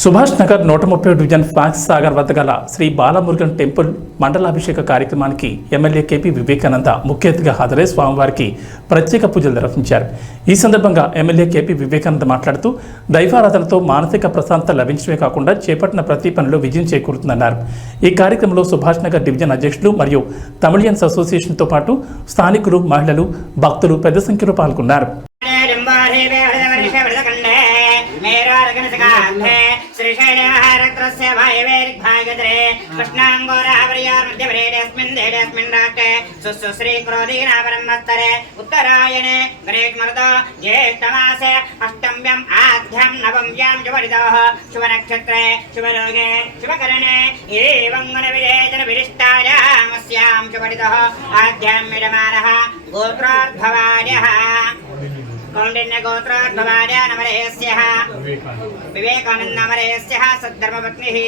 Subhash Nagar 130 division fax Sagar వద్ద గల Shri Balamurugan temple మండలాభిషేక కార్యక్రమానికి ఎమ్మెల్యే కేపీ వివేకానంద ముఖ్య అతిథిగా హాజరై స్వామివారికి ప్రత్యేక పూజలు నిర్వహించారు. ఈ సందర్భంగా ఎమ్మెల్యే కేపీ వివేకానంద మాట్లాడుతూ దైవారాధనతో మానసిక ప్రశాంతత లభించడమే కాకుండా చేపట్టిన ప్రతి పనిలో విజయం చేకూరుతుందన్నారు. ఈ కార్యక్రమంలో సుభాష్ నగర్ డివిజన్ అధ్యక్షులు మరియు తమిళియన్స్ అసోసియేషన్తో పాటు స్థానికులు, మహిళలు, భక్తులు పెద్ద సంఖ్యలో పాల్గొన్నారు. उत्तरायणे गणेशमरुतो ज्येष्ठमासे अष्टम्याम् आद्यं नवम्यां शुभऋतोः शुभनक्षत्रे शुभयोगे शुभकरणे एवं विरिष्टायामस्यां शुभऋतोः आद्यं विरमानः गोत्रोद्भवार्यः कौण्डिन्य गोत्रोद्भवार्य नमरेस्यः विवेकानन्दमरेस्यः सद्धर्मपत्निः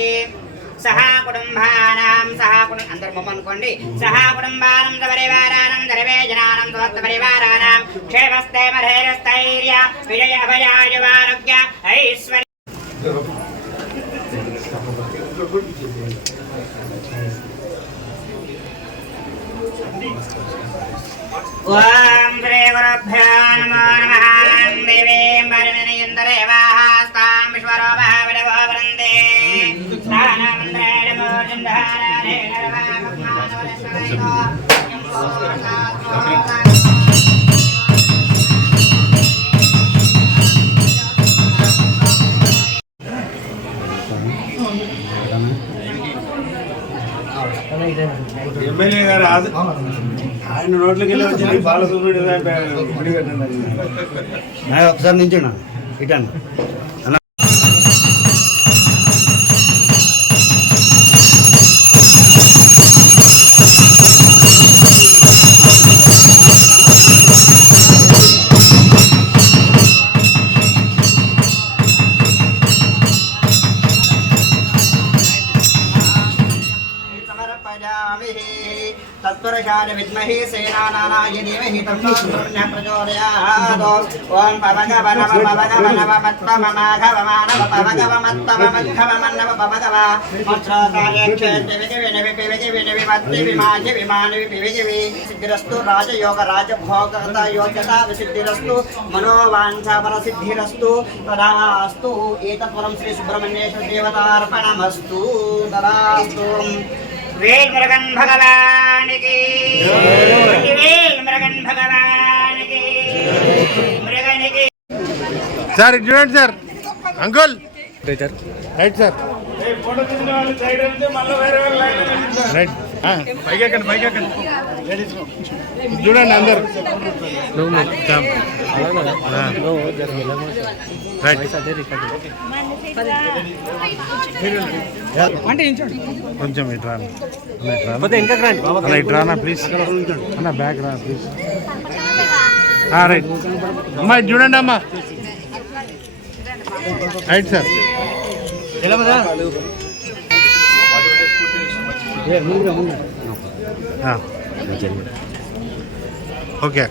सह कुटुंबानां सह अंतर्मुखनुकोंडि सह कुटुंबानां परिवाराणां सर्वे जनानां स्वस्त परिवाराणां क्षेमस्थैर्यस्थैर्य विजय अभयायुवारोग्य ऐश्वर्य ओम श्री गुरुभ्यो नमो नमः देवीं परमेन्द्रदेवाः स्तां विश्वरो महाविदवो वृन्दे ఎమ్మెల్యే గారు ఆయన రోడ్లకి వెళ్ళి వచ్చి బాలసుబ్రహ్మణ్యం గుడి పెట్టండి. ఒకసారి నించున్నా ఇటాను तत्पुरुषाय विद्महे सेनानाय धीमहि तन्नो ब्रह्मः प्रचोदयात्। ओम पवगवनवमत्तममाघवमानव पवगवमत्तममघवमन्नव पवगव मच्छाताये क्षेत्रे विमानविमानविमानविमानविविजिवि सिद्धिरस्तु राजयोग राजभोगता योग्यता विसिद्धिरस्तु मनोवाञ्छाफलसिद्धिरस्तु तदास्तु। एतत्वरं श्री सुब्रह्मण्येश्वर देवतार्पणमस्तु तदास्तु। वेल मुरुगन भगवान की वेल मुरुगन भगवान की मुरुगन की सर చూడండి sir uncle right sir photo తీసిన వాళ్ళు సైడ్ వెళ్తే మళ్ళీ వేరే వేరే లైన్ రైట్ పైకి ఎక్కండి లేడీస్ చూడండి అందరూ కొంచెం ఇట్రానా ప్లీజ్ అన్న బ్యాక్ రా ప్లీజ్. రైట్ అమ్మా చూడండి అమ్మా రైట్ సార్. ఓకే